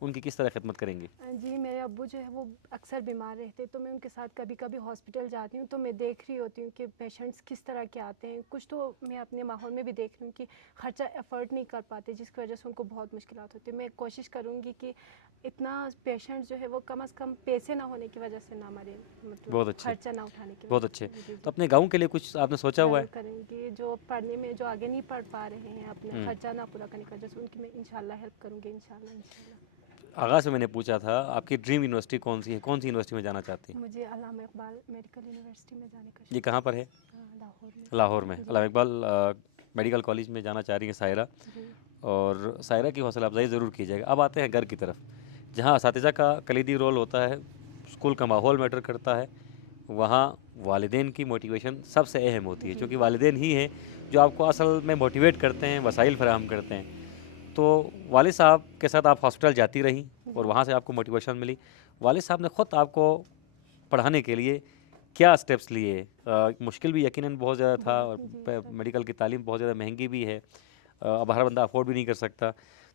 ان کی کس طرح خدمت کریں گی؟ جی میرے ابو جو ہے وہ اکثر بیمار رہتے تو میں ان کے ساتھ کبھی کبھی ہاسپٹل جاتی ہوں تو میں دیکھ رہی ہوتی ہوں کہ پیشنٹس کس طرح کے آتے ہیں. کچھ تو میں اپنے ماحول میں بھی دیکھ رہی ہوں کہ خرچہ افورڈ نہیں کر پاتے جس کی وجہ سے ان کو بہت مشکلات ہوتی ہیں. میں کوشش کروں گی کہ اتنا پیشنٹ جو ہے وہ کم از کم پیسے نہ ہونے کی وجہ سے نہ مرے, مطلب بہت اچھے، خرچہ نہ اٹھانے کی بہت وجہ اچھے. سے. جی تو اپنے گاؤں کے لیے کچھ آپ نے سوچا ہوا ضرور ہے؟ کریں گی. جو پڑھنے میں جو آگے نہیں پڑھ پا رہے ہیں اپنا ہوں. خرچہ نہ پورا کرنے کی وجہ سے ان کی میں انشاءاللہ ہیلپ کروں گی انشاءاللہ. آغاز میں نے پوچھا تھا آپ کی ڈریم یونیورسٹی کون سی ہے، کون سی یونیورسٹی میں جانا چاہتی ہیں؟ مجھے علامہ اقبال میڈیکل یونیورسٹی میں جانے کا یہ کہاں پر ہے؟ لاہور میں. لاہور میں. جی علامہ اقبال میڈیکل کالج میں جانا چاہ رہی ہیں سائرہ، جی اور سائرہ کی حوصلہ افزائی ضرور کی جائے گا. اب آتے ہیں گھر کی طرف، جہاں اساتذہ کا کلیدی رول ہوتا ہے، اسکول کا ماحول میٹر کرتا ہے، وہاں والدین کی موٹیویشن سب سے اہم ہوتی ہے، جی کیونکہ جی والدین ہی ہیں جو آپ کو اصل میں موٹیویٹ کرتے ہیں، وسائل فراہم کرتے ہیں. تو والد صاحب کے ساتھ آپ ہاسپٹل جاتی رہیں اور جی وہاں سے آپ کو موٹیویشن ملی. والد صاحب نے خود آپ کو پڑھانے کے لیے کیا اسٹیپس لیے؟ مشکل بھی یقیناً بہت زیادہ تھا، اور جی سر. میڈیکل کی تعلیم بہت زیادہ مہنگی بھی ہے، اب ہر بندہ افورڈ بھی نہیں کر سکتا.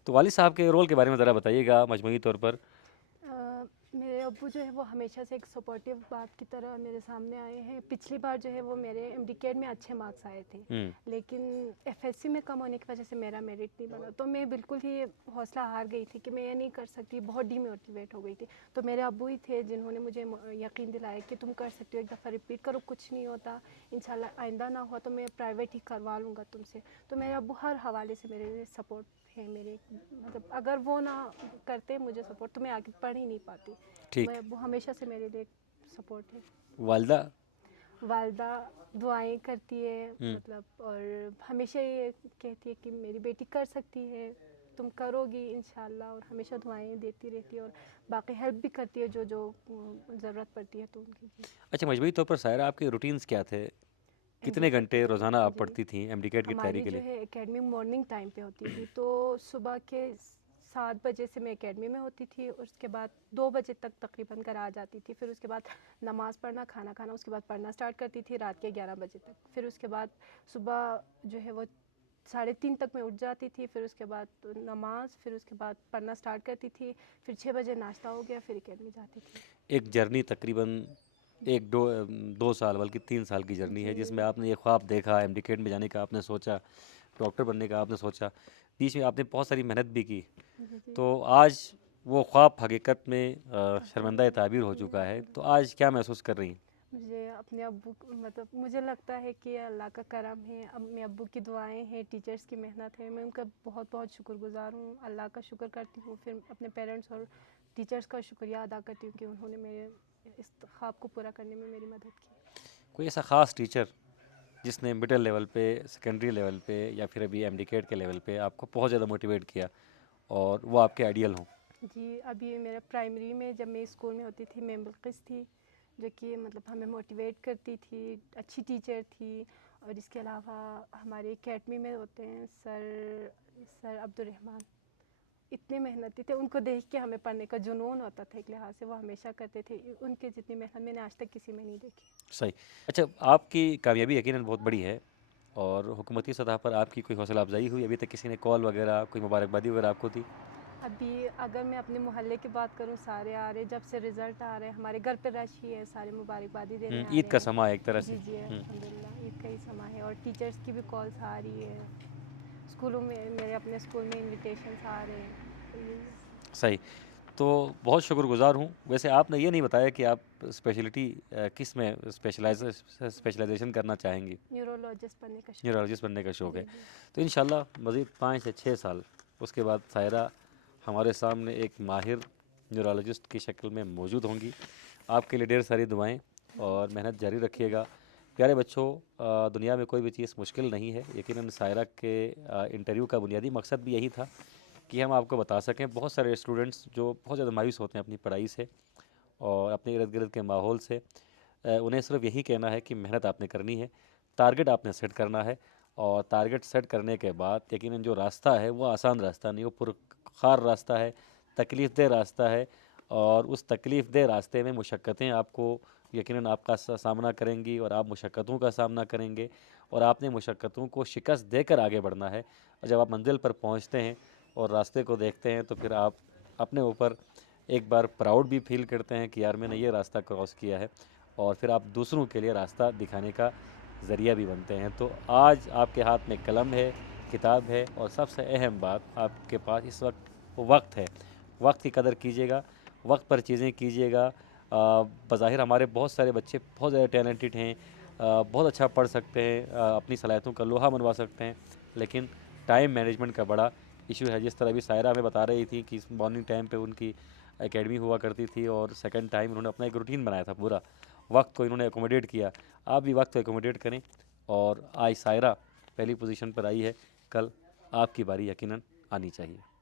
تو والد صاحب کے رول کے بارے میں ذرا بتائیے گا مجموعی طور پر. میرے ابو جو ہے وہ ہمیشہ سے ایک سپورٹیو باپ کی طرح میرے سامنے آئے ہیں. پچھلی بار جو ہے وہ میرے MD میں اچھے مارکس آئے تھے، ہوں. لیکن FSC میں کم ہونے کی وجہ سے میرا میرٹ نہیں بنا. تو میں بالکل ہی حوصلہ ہار گئی تھی کہ میں یہ نہیں کر سکتی, بہت ڈی موٹیویٹ ہو گئی تھی. تو میرے ابو ہی تھے جنہوں نے مجھے یقین دلایا کہ تم کر سکتے ہو, ایک دفعہ ریپیٹ کرو, کچھ نہیں ہوتا, انشاءاللہ آئندہ نہ ہوا تو میں پرائیویٹ ہی کروا لوں گا تم سے. تو میرے ابو ہر حوالے سے میرے لیے سپورٹ ہے. میرے مطلب اگر وہ نہ کرتے مجھے سپورٹ تو میں آگے پڑھ ہی نہیں پاتی. ٹھیک. میں ابو ہمیشہ سے میرے لیے سپورٹ ہے. والدہ؟ والدہ دعائیں کرتی ہے, ہوں. مطلب, اور ہمیشہ یہ کہتی ہے کہ میری بیٹی کر سکتی ہے, تم کرو گی انشاءاللہ, اور ہمیشہ دعائیں دیتی رہتی ہے, اور باقی ہیلپ بھی کرتی ہے جو جو ضرورت پڑتی ہے تو ان کی. اچھا, مجموعی طور پر سائرہ آپ کے روٹینز کیا تھے؟ کتنے گھنٹے روزانہ آپ جی, پڑھتی تھیں MD کی تیاری ہماری کے لیے؟ جو ہے اکیڈمی مارننگ ٹائم پہ ہوتی تھی, تو صبح کے 7 بجے سے میں اکیڈمی میں ہوتی تھی, اور اس کے بعد 2 بجے تک تقریباً گھر آ جاتی تھی. پھر اس کے بعد نماز پڑھنا, کھانا کھانا, اس کے بعد پڑھنا اسٹارٹ کرتی تھی رات کے 11 بجے تک. پھر اس کے بعد صبح جو ہے وہ 3:30 تک میں اٹھ جاتی تھی. پھر اس کے بعد نماز, پھر اس کے بعد پڑھنا اسٹارٹ کرتی تھی. پھر 6 بجے ناشتہ ہو گیا, پھر اکیڈمی جاتی تھی. ایک جرنی تقریباً 2 سال بلکہ 3 سال کی جرنی ہے, جی جس میں آپ نے یہ خواب دیکھا, MD میں جانے کا آپ نے سوچا, ڈاکٹر بننے کا آپ نے سوچا, بیچ میں آپ نے بہت ساری محنت بھی کی. جی تو آج وہ خواب حقیقت میں شرمندہ تعبیر ہو چکا ہے. تو آج کیا محسوس کر رہی ہیں؟ مجھے اپنے ابو مطلب مجھے لگتا ہے کہ اللہ کا کرم ہے, اپنے ابو کی دعائیں ہیں, ٹیچرز کی محنت ہے. میں ان کا بہت بہت شکر گزار ہوں. اللہ کا شکر کرتی ہوں, پھر اپنے پیرنٹس اور ٹیچرز کا شکریہ ادا کرتی ہوں کہ انہوں نے میرے اس خواب کو پورا کرنے میں میری مدد کی. کوئی ایسا خاص ٹیچر جس نے مڈل لیول پہ, سیکنڈری لیول پہ, یا پھر ابھی MD کے لیول پہ آپ کو بہت زیادہ موٹیویٹ کیا اور وہ آپ کے آئیڈیل ہوں؟ جی, ابھی میرا پرائمری میں جب میں اسکول میں ہوتی تھی, میم بلقیس تھی, جو کہ مطلب ہمیں موٹیویٹ کرتی تھی, اچھی ٹیچر تھی. اور اس کے علاوہ ہمارے اکیڈمی میں ہوتے ہیں سر عبدالرحمن, اتنے محنتی تھے. ان کو دیکھ کے ہمیں پڑھنے کا جنون ہوتا تھا ایک لحاظ سے, وہ ہمیشہ کرتے تھے. ان کے جتنی محنت میں نے آج تک کسی میں نہیں دیکھی. صحیح. اچھا, آپ کی کامیابی یقیناً بہت بڑی ہے, اور حکومتی سطح پر آپ کی کوئی حوصلہ افزائی ہوئی؟ ابھی تک کسی نے کال وغیرہ, کوئی مبارکبادی وغیرہ آپ کو دی؟ ابھی اگر میں اپنے محلے کی بات کروں, سارے آ رہے, جب سے رزلٹ آ رہے ہیں ہمارے گھر پہ رش ہی ہے, سارے مبارکبادی دینے آ عید رہے کا ہیں. سما ہے ایک طرح سے. جی جی, الحمدللہ عید کا ہی سما ہے. اور ٹیچرس کی بھی کالس آ رہی ہے, اسکولوں میں میرے اپنے اسکول میں انویٹیشنس آ رہے ہیں. صحیح. تو بہت شکر گزار ہوں. ویسے آپ نے یہ نہیں بتایا کہ آپ اسپیشلٹی کس میں اسپیشلائزیشن کرنا چاہیں گی؟ نیورولوجسٹ بننے کا شوق. نیورولوجسٹ بننے کا شوق ہے. جی جی تو انشاءاللہ مزید 5 سے 6 سال اس کے بعد سائرہ ہمارے سامنے ایک ماہر نیورولوجسٹ کی شکل میں موجود ہوں گی. آپ کے لیے ڈھیر ساری دعائیں, اور محنت جاری رکھیے گا. پیارے بچوں, دنیا میں کوئی بھی چیز مشکل نہیں ہے. یقیناً سائرہ کے انٹرویو کا بنیادی مقصد بھی یہی تھا کہ ہم آپ کو بتا سکیں. بہت سارے اسٹوڈنٹس جو بہت زیادہ مایوس ہوتے ہیں اپنی پڑھائی سے اور اپنے ارد گرد کے ماحول سے, انہیں صرف یہی کہنا ہے کہ محنت آپ نے کرنی ہے, ٹارگٹ آپ نے سیٹ کرنا ہے, اور ٹارگٹ سیٹ کرنے کے بعد یقیناً جو راستہ ہے وہ آسان راستہ نہیں, وہ پرخار راستہ ہے, تکلیف دہ راستہ ہے. اور اس تکلیف دہ راستے میں مشقتیں آپ کو یقیناً آپ کا سامنا کریں گی, اور آپ مشقتوں کا سامنا کریں گے, اور آپ نے مشقتوں کو شکست دے کر آگے بڑھنا ہے. اور جب آپ منزل پر پہنچتے ہیں اور راستے کو دیکھتے ہیں تو پھر آپ اپنے اوپر ایک بار پراؤڈ بھی فیل کرتے ہیں کہ یار میں نے یہ راستہ کراس کیا ہے، اور پھر آپ دوسروں کے لیے راستہ دکھانے کا ذریعہ بھی بنتے ہیں۔ تو آج آپ کے ہاتھ میں قلم ہے، کتاب ہے، اور سب سے اہم بات آپ کے پاس اس وقت وقت ہے۔ وقت کی قدر کیجیے گا، وقت پر چیزیں کیجیے گا۔ بظاہر ہمارے بہت سارے بچے بہت زیادہ ٹیلنٹڈ ہیں، بہت اچھا پڑھ سکتے ہیں، اپنی صلاحیتوں کا لوہا منوا سکتے ہیں، لیکن ٹائم مینجمنٹ کا بڑا ایشو ہے۔ جس طرح ابھی سائرہ ہمیں بتا رہی تھی کہ مارننگ ٹائم پہ ان کی اکیڈمی ہوا کرتی تھی، اور سیکنڈ ٹائم انہوں نے اپنا ایک روٹین بنایا تھا پورا، وقت کو انہوں نے اکوموڈیٹ کیا۔ آپ بھی وقت کو اکوموڈیٹ کریں، اور آج سائرہ پہلی پوزیشن پر آئی ہے، کل آپ کی باری یقیناً آنی چاہیے۔